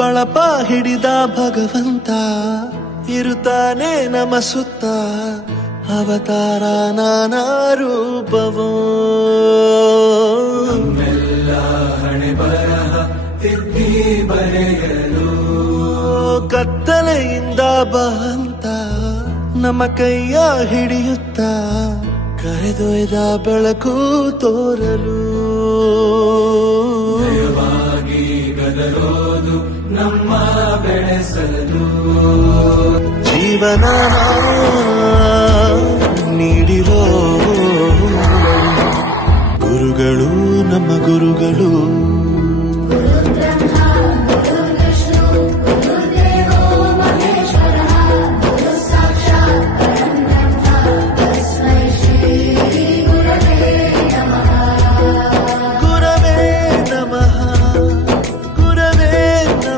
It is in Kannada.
ಬಳಪ ಹಿಡಿದ ಭಗವಂತ ಇರುತ್ತಾನೆ ನಮ ಸುತ್ತ ಅವತಾರ ನಾನಾ ರೂಪವೋ ಹಣೆ ಬರಹ ತಿದ್ದಿ ಬರೆಯಲು ಕತ್ತಲೆಯಿಂದ ಬಂತ ನಮ್ಮ ಕೈಯ ಹಿಡಿಯುತ್ತ ಕರೆದೊಯ್ದ ಬೆಳಕು ತೋರಲು ಭಯವಾಗಿ ಗದರೋದು ನಮ್ಮ ಬೆಳೆಸಲು ಜೀವನ ನೀಡಿರೋ ಗುರುಗಳು ನಮ್ಮ ಗುರುಗಳು